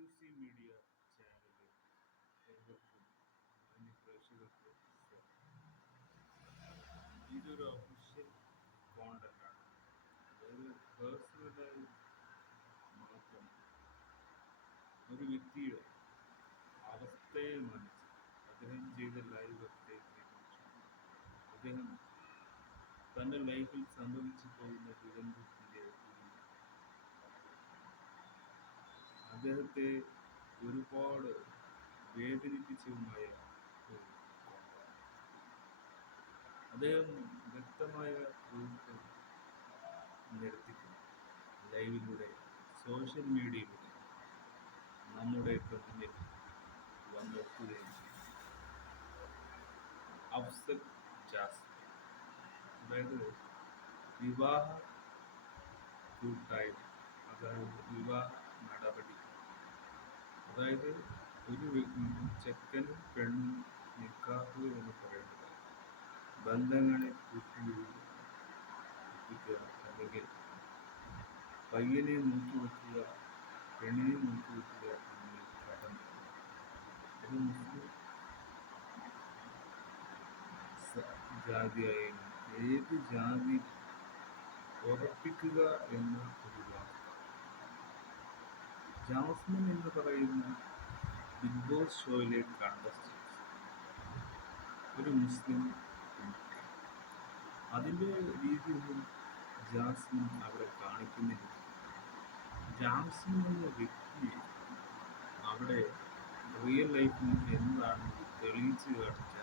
To C media ചാനലിൽ ഏവർക്കും മാന്യ പ്രേക്ഷകർക്ക് സ്വാഗതം. ഇതൊരു ഒഫീഷ്യൽ കോണ്ടന്റ് ആണ് അതായത് പേഴ്സണലായി മാത്രം ഒരു വ്യക്തിയുടെ അവസ്ഥയെ മാനിച്ച് അദ്ദേഹം ചെയ്ത ലൈവ് അപ്ഡേറ്റിനെ കുറിച്ച് അദ്ദേഹം തന്റെ ലൈഫിൽ സംഭവിച്ചു പോകുന്ന ദുരന്തത്തിന്റെ ഒരു അദ്ദേഹത്തെ ഒരുപാട് വേദനിപ്പിച്ചതുമായ. അദ്ദേഹം വ്യക്തമായ ലൈവിലൂടെ സോഷ്യൽ മീഡിയയിലൂടെ നമ്മുടെ പ്രതിനിധി വന്നെത്തുകയും ചെയ്തു ജാസ് അതായത് വിവാഹ കൂട്ടായ്മ അതായത് വിവാഹ നടപടി അതായത് ഒരു ചെക്കനും പെണ്ണും നിൽക്കാത്തത് എന്ന് പറയുന്നത് ബന്ധങ്ങളെ കൂട്ടിക്കുക അല്ലെങ്കിൽ പയ്യനെ നോക്കി വെക്കുക പെണ്ണിനെ നോക്കി വെക്കുക എന്നൊരു പഠനം അത് മുസ്ലിം ജാതിയായാലും ഏത് ജാതി ഉറപ്പിക്കുക എന്ന ജാസ്മിൻ എന്ന് പറയുന്ന ബിഗ് ബോസ് ഷോയിലെ കണ്ടസ്റ്റൻസ് ഒരു മുസ്ലിം പെൺകുട്ടി. അതിന്റെ രീതിയൊന്നും ജാസ്മിൻ അവിടെ കാണിക്കുന്നില്ല. ജാസ്മിൻ എന്ന വ്യക്തി അവിടെ റിയൽ ലൈഫിൽ എന്താണെന്ന് തെളിയിച്ച് കാണിച്ച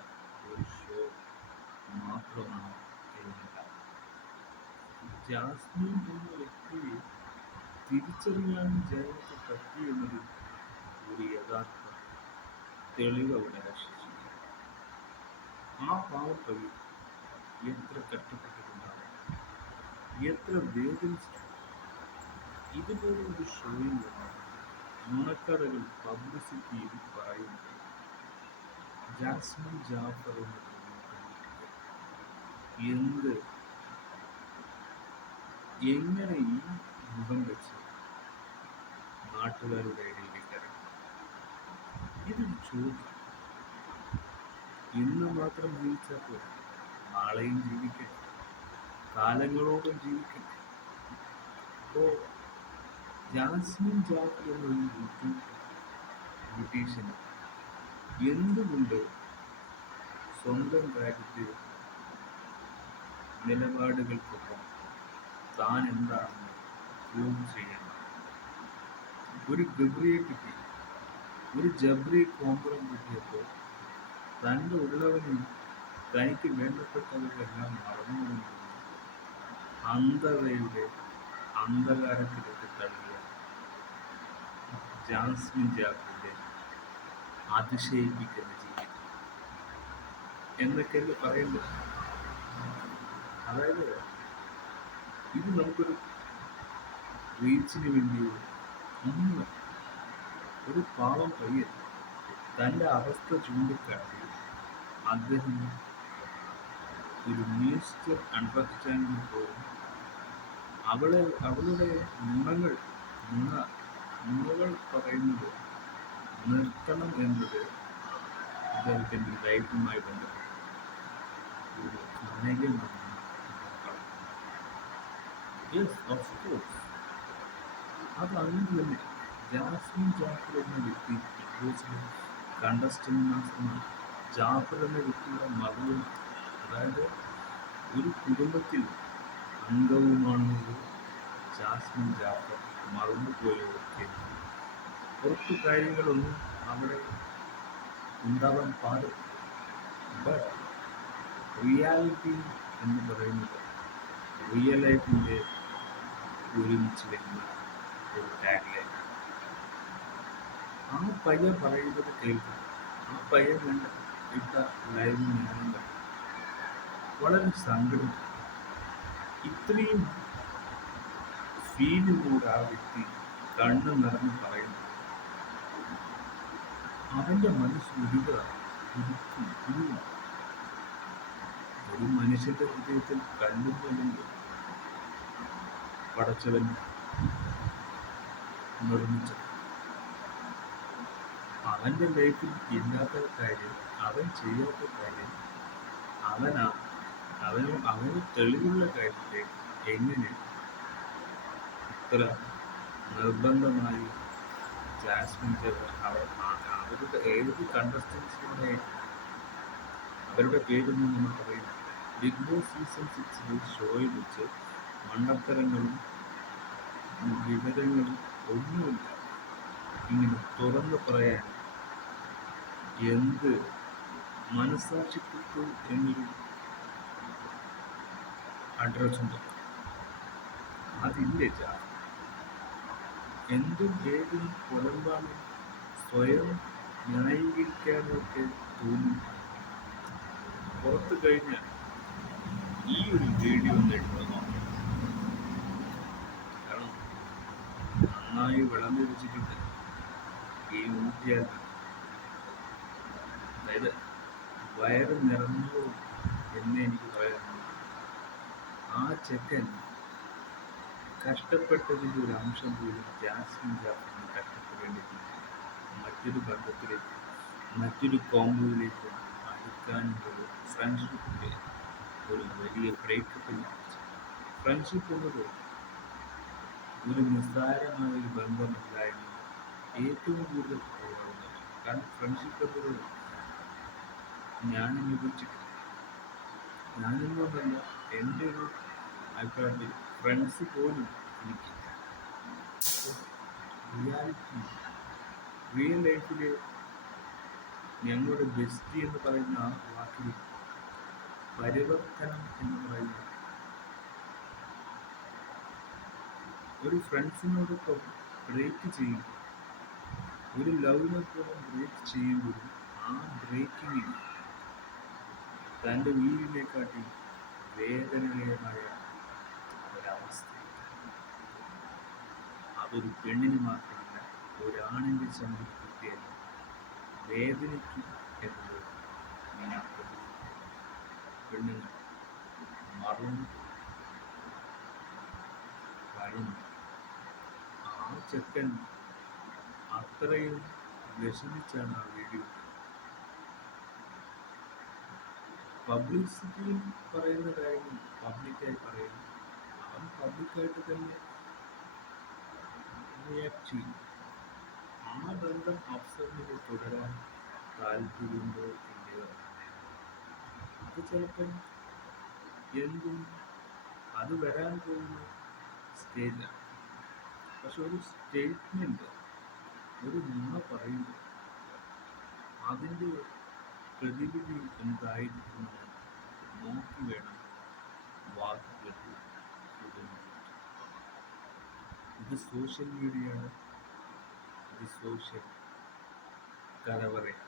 ഒരു ഷോ മാത്രമാണ് ജാസ്മിൻ എന്ന വ്യക്തിയെ തിരിച്ചറിയാനും ജയങ്ങൾക്ക് പറ്റി ഒരു യഥാർത്ഥ തെളിവ് അവിടെ രക്ഷിച്ചു ആ പാവപ്പഴി എത്ര കഷ്ടപ്പെട്ടിട്ടുണ്ടാവും? എത്ര വേദനിച്ചിട്ടുണ്ട് ഇതുപോലൊരു ഷോയിൽ നിന്ന് നുണക്കഥകൾ പബ്ലിസിറ്റിയിൽ പറയുന്നത് ജാസ്മിൻ ജാഫർ എന്ന പെൺകുട്ടിക്ക് എന്ത്? എങ്ങനെ ഈ മുഖം വെച്ച് നാട്ടുകാരുടെ ഇടയിലേക്ക് ഇറങ്ങി. ഇതൊരു ഇന്ന് മാത്രം ജീവിച്ചാൽ പോരാ? നാളെയും ജീവിക്കണം കാലങ്ങളോടും ജീവിക്കണം അപ്പോ ജാസ്മിൻ ജാഫർ എന്നൊരു യൂട്യൂബ് ബ്യൂട്ടീഷ്യൻ എന്തുകൊണ്ട് സ്വന്തം കാര്യത്തിൽ നിലപാടുകൾക്കൊപ്പം താൻ എന്താണെന്ന് പ്രൂവ് ചെയ്യണം ഒരു ഗബ്രിയെ കിട്ടി. ഒരു ജബ്രി കോമ്പുറം കിട്ടിയപ്പോൾ തന്റെ ഉള്ളവനും തനിക്ക് വേണ്ടപ്പെട്ടവരെല്ലാം മറന്നുകൊണ്ടിരുന്നു. അന്ധതയുടെ അന്ധകാരത്തിലേക്ക് തള്ളിയ ജാസ്മിൻ ജാഫറിന്റെ അതിശയിപ്പിക്കുന്ന ജീവിതം. എന്നൊക്കെ പറയുന്നത്? അതായത് ഇത് നമുക്കൊരു റീച്ചിന് വേണ്ടിയോ ഒന്നും ഒരു പാവം പയ്യൻ തന്റെ അവസ്ഥ ചൂണ്ടിക്കാട്ടി അദ്ദേഹം ഒരു മിനിസ്റ്റർ അണ്ടർസ്റ്റാൻഡിൽ പോലും അവളെ അവളുടെ നുണകൾ നുണ നുണകൾ പറയുന്നത് നിർത്തണം എന്നത് അദ്ദേഹത്തിന്റെ ലൈഫുമായി ബന്ധപ്പെട്ട് ഒരു കനകമാണ് യെസ് ഓഫ് കോഴ്സ് അത് ജാസ്മിൻ ജാഫർ എന്ന വ്യക്തി ജാഫർ എന്ന വ്യക്തിയുടെ മകളും അതായത് ഒരു കുടുംബത്തിൽ അംഗവുമാണെന്നത് ജാസ്മിൻ ജാഫർ മറന്നുപോയോ എന്ന് കുറച്ച് കാര്യങ്ങളൊന്നും അവിടെ ഉണ്ടാവാൻ പാടില്ല ബട്ട് റിയാലിറ്റി എന്ന് പറയുന്നത് റിയൽ ലൈഫിന്റെ ഒരുമിച്ച് വരുന്ന ഒരു ടാഗ്ലൈൻ ആ പയ്യ പറയുന്നത് ആ പയ്യ ഇട്ട ലൈവ് ഞാനും വളരെ സങ്കടം. ഇത്രയും ഫീലിലൂടെ ആ വ്യക്തി കണ്ണു നിറഞ്ഞ് പറയുന്നു. അവന്റെ മനസ്സ് ഒരുപാട് ഒരു മനുഷ്യന്റെ ഹൃദയത്തിൽ കല്ലും കല്ലും പടച്ചവൻ നിർമ്മിച്ചത്. അവന്റെ ലൈഫിൽ ഇല്ലാത്ത കാര്യം അവൻ ചെയ്യാത്ത കാര്യം അവനാ അവന് അവന് തെളിവുള്ള കാര്യത്തെ എങ്ങനെ ഇത്ര നിർബന്ധമായി അവർ അവരുടെ ഏത് കണ്ടസ്റ്റൻസിലൂടെ അവരുടെ പേരൊന്നും നമ്മൾ പറയുന്നു ബിഗ് ബോസ് സീസൺ സിക്സിൽ ഷോയിൽ വെച്ച് മണ്ടത്തരങ്ങളും വിവരങ്ങളും ഒന്നുമില്ല. ഇങ്ങനെ തുറന്നു പറയാൻ എന്ത് മനസാക്ഷിപ്പെട്ടു എന്നൊരു അതില്ലേ ചാ എന്തും ഏതും പുലമ്പാണ് സ്വയം ന്യായീകരിക്കാനൊക്കെ തോന്നും പുറത്തു കഴിഞ്ഞാൽ ഈ ഒരു വീഡിയോ ഒന്ന് എടുത്ത് നോക്കാം കാരണം നന്നായി വിളമ്പി വെച്ചിട്ടുണ്ട്. ഈ ഊട്ടിയാൽ അതായത് വയറ് നിറഞ്ഞു എന്ന് എനിക്ക് പറയാനുണ്ട്. ആ ചെക്കൻ കഷ്ടപ്പെട്ടതിന്റെ ഒരു അംശം പോലും ജാസ്മിൻ ജാഫറിന് കഷ്ടപ്പെടേണ്ടിയിട്ടില്ല മറ്റൊരു ബന്ധത്തിലേക്ക് മറ്റൊരു കോമ്പോയിലേക്ക് അടുക്കാനുള്ള ഫ്രണ്ട്ഷിപ്പിന്റെ ഒരു വലിയ ബ്രേക്കപ്പിൽ ഫ്രണ്ട്ഷിപ്പ് എന്നത് ഒരു നിസ്സാരമായ ഒരു ബന്ധമില്ലായ്മ ഏറ്റവും കൂടുതൽ പ്രയോജനം കാരണം ഫ്രണ്ട്ഷിപ്പ് എന്നത് ഞാൻ അനുഭവിച്ചിട്ടുണ്ട് ഞാനെന്നതല്ല എന്റെ ഒരു അഭിപ്രായത്തിൽ ഫ്രണ്ട്സ് പോലും എനിക്ക് റിയാലിറ്റി റിയൽ ലൈഫിൽ ഞങ്ങളുടെ ബെസ്റ്റ് എന്ന് പറയുന്ന ആ വാക്കിൽ പരിവർത്തനം എന്ന് പറയുന്നത് ഒരു ഫ്രണ്ട്സിനോടൊപ്പം ബ്രേക്ക് ചെയ്യുമ്പോൾ ഒരു ലവിനൊപ്പം ബ്രേക്ക് ചെയ്യുമ്പോൾ ആ ബ്രേക്കിങ്ങിൽ തന്റെ വീടിനെക്കാട്ടി വേദനകരമായ ഒരവസ്ഥ അതൊരു പെണ്ണിന് മാത്രമല്ല ഒരാണിന്റെ ചന്ദ്രൻ കിട്ടിയാൽ വേദനിക്കും എന്നത് ഞാൻ പെണ്ണുങ്ങൾ മറന്നു കഴിഞ്ഞു. ചെക്കൻ അത്രയും വിഷമിച്ചാണ് ആ വീഡിയോ പബ്ലിസിറ്റിയിൽ പറയുന്ന കാര്യങ്ങൾ പബ്ലിക്കായി പറയുന്നു. അവൻ പബ്ലിക്കായിട്ട് തന്നെ റിയാക്ട് ചെയ്യും. ആ ബന്ധം അഫ്സറിന് തുടരാൻ താല്പര്യമുണ്ടോ ഇല്ലയോ അത് ചിലപ്പം എന്തും അത് വരാൻ പോകുന്ന സ്റ്റേജാണ് പക്ഷെ ഒരു സ്റ്റേറ്റ്മെന്റ് ഒരു നുണ പറയുമ്പോൾ അതിന്റെ പ്രതിവിധി എന്തായിരിക്കുമെന്ന് നോക്കി വേണം വാക്കുകൾ ഇത് സോഷ്യൽ മീഡിയയാണ് ഇത് സോഷ്യൽ കലവറയാണ്.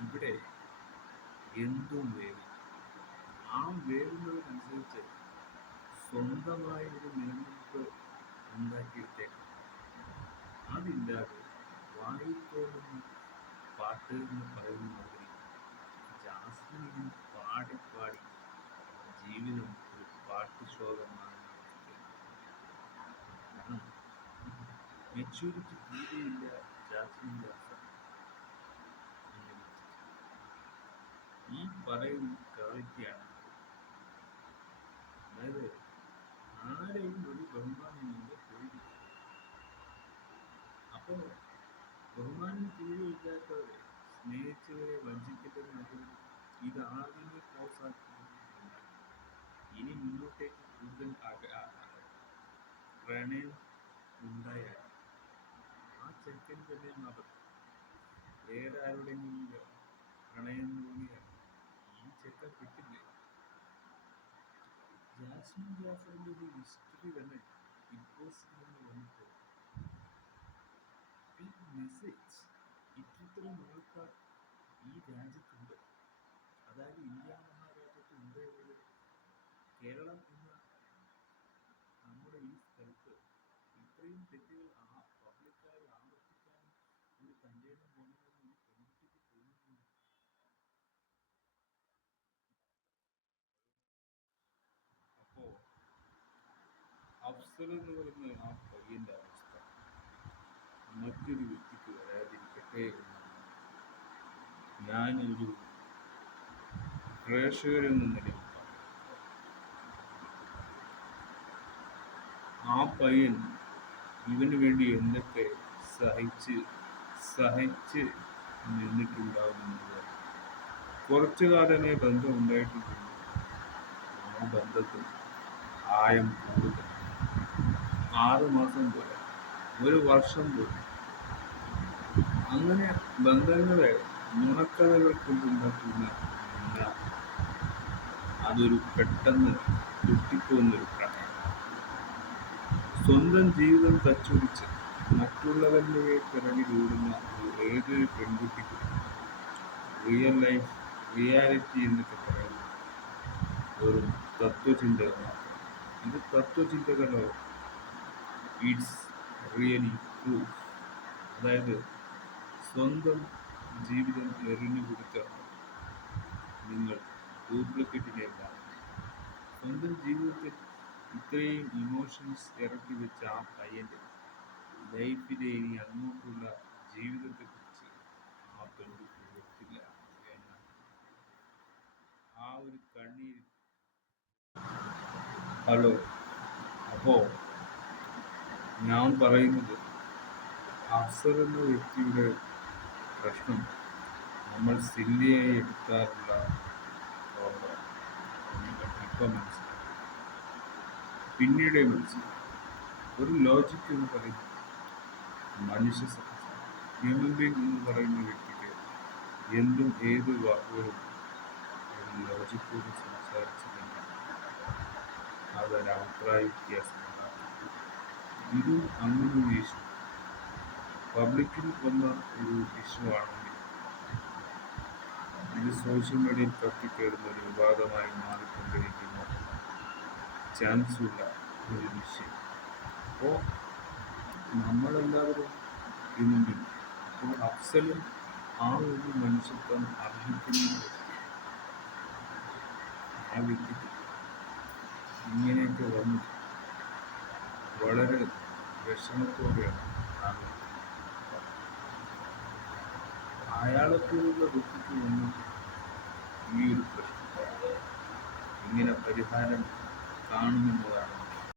ഇവിടെ എന്തും വേവും ആ വേവുന്നതിനനുസരിച്ച് സ്വന്തമായ ഒരു നിലനിൽപ്പ് ഉണ്ടാക്കിയിട്ടേക്കാം അതില്ലാതെ വായിൽ തോന്നുന്ന പാട്ട് എന്ന് പറയുന്ന മാതിരി ജാസ്മിനും പാടി പാടി ജീവിതം ഒരു പാട്ട് ശോകമാണ് കാരണം തീരെയില്ല ജാസ്മിൻ ഈ പറയുന്ന ക്വാളിറ്റിയാണ് അതായത് ആരെയും ഒരു ബഹുമാനമില്ല അപ്പോൾ ബഹുമാനം തീരെയില്ലാത്തവരെ സ്നേഹിച്ചവരെ വഞ്ചിക്കപ്പെടുന്നത് ഇത് ആദ്യമേ പ്രോത്സാഹിപ്പിക്കുന്നു ഇനി മുന്നോട്ടേക്ക് കൂടുതൽ പ്രണയം ഉണ്ടായാൽ ആ ചെക്കൻ തന്നെ മതം. വേറെ പ്രണയം തോന്നിയാൽ ഈ ചെക്കൻ കിട്ടില്ലേ ജാസ്മിൻ ജാഫറിന്റെ ഒരു ഹിസ്റ്ററി തന്നെ ബിഗ് ബോസ് ഇത്രത്തോളം ആൾക്കാർ ഈ രാജ്യത്തുണ്ട്. അതായത് ഇന്ത്യ മഹാരാജ്യത്ത് കേരളം എന്ന നമ്മുടെ ഈ സ്ഥലത്ത് ഇത്രയും തെറ്റുകൾ ആ പബ്ലിക്കായി ആവർത്തിക്കാൻ ഒരു തന്റെ പോകുന്നതെന്ന് ഈ പെൺകുട്ടിക്ക് തോന്നുന്നുണ്ട്. അപ്പോ അഫ്സൽ എന്ന് പറയുന്ന ആ പയ്യന്റെ അവസ്ഥ മറ്റൊരു വരാതിരിക്കട്ടെ ഞാനൊരു പ്രേക്ഷകരിൽ നിന്ന് ആ പയ്യൻ ഇവന് വേണ്ടി എന്തൊക്കെ സഹിച്ച് സഹിച്ച് നിന്നിട്ടുണ്ടാകുന്നത്? കുറച്ചു കാലമേ ബന്ധം ആ ബന്ധത്തിൽ ആയം കൂടുതൽ ആറ് മാസം പോലെ ഒരു വർഷം പോലെ അങ്ങനെ ബന്ധങ്ങളെ നുണക്കഥകൾ കൊണ്ടുണ്ടാക്കുന്ന അതൊരു പെട്ടെന്ന് പൊട്ടിപ്പോകുന്നൊരു പ്രണയം. സ്വന്തം ജീവിതം തച്ചുപിടിച്ച് മറ്റുള്ളവരുടെ പിറകിലൂടുന്ന ഏതൊരു പെൺകുട്ടിക്കും റിയൽ ലൈഫ് റിയാലിറ്റി എന്നൊക്കെ പറയുന്നത് വെറും തത്വചിന്തകൾ മാത്രം. ഇത് തത്വചിന്തകളോ ഇറ്റ്സ് റിയലി ട്രൂ അതായത് സ്വന്തം ജീവിതം എറിഞ്ഞു കൊടുത്ത നിങ്ങൾ ഡ്യൂപ്ലിക്കേറ്റിനെയല്ല സ്വന്തം ജീവിതത്തിൽ ഇത്രയും ഇമോഷൻസ് ഇറക്കി വെച്ച ആ പയ്യന്റെ ലൈഫിലെ ഇനി അങ്ങോട്ടുള്ള ജീവിതത്തെക്കുറിച്ച് ആ പെൺകുട്ടി ഓർത്തില്ല എന്ന ആ ഒരു കണ്ണീര്. ഹലോ അപ്പോ ഞാൻ പറയുന്നത് അഫ്സർ എന്ന വ്യക്തിയുടെ പ്രശ്നം. നമ്മൾ സില്ലിയായി എടുക്കാറുള്ള നിങ്ങൾ ഇപ്പം മനസ്സിലാക്കി പിന്നീട് മനസ്സിലാക്കി ഒരു ലോജിക് എന്ന് പറയുന്നത് മനുഷ്യ ഹ്യൂമൻ ബീങ് എന്ന് പറയുന്ന വ്യക്തിക്ക് എന്തും ഏത് വാക്കുകളും ഒരു ലോജിക്കോട് സംസാരിച്ചില്ലെങ്കിൽ അതൊരു അഭിപ്രായ വ്യത്യാസം ഇതും അങ്ങനെ ഇഷ്യൂ പബ്ലിക്കിൽ വന്ന ഒരു ഇഷ്യൂ ആണെങ്കിൽ ഇത് സോഷ്യൽ മീഡിയയിൽ കത്തിക്കയറുന്ന ഒരു വിവാദമായി മാറിക്കൊണ്ടിരിക്കുന്ന. ചാൻസുള്ള ഒരു വിഷയം. അപ്പോൾ നമ്മളെല്ലാവരും ഇന്നുണ്ട്. അപ്പോൾ അഫ്സലും ആ ഒരു മനുഷ്യത്വം അർഹിക്കുന്ന. ആ വ്യക്തിക്ക് ഇങ്ങനെയൊക്കെ വന്നു. വളരെ വിഷമത്തോടെയാണ്. ആ വ്യക്തി അയാളെപ്പോലുള്ള വ്യക്തിക്ക് വന്നു ഈ ഒരു പ്രശ്നം ഇങ്ങനെ പരിഹാരം കാണുമെന്നതാണ്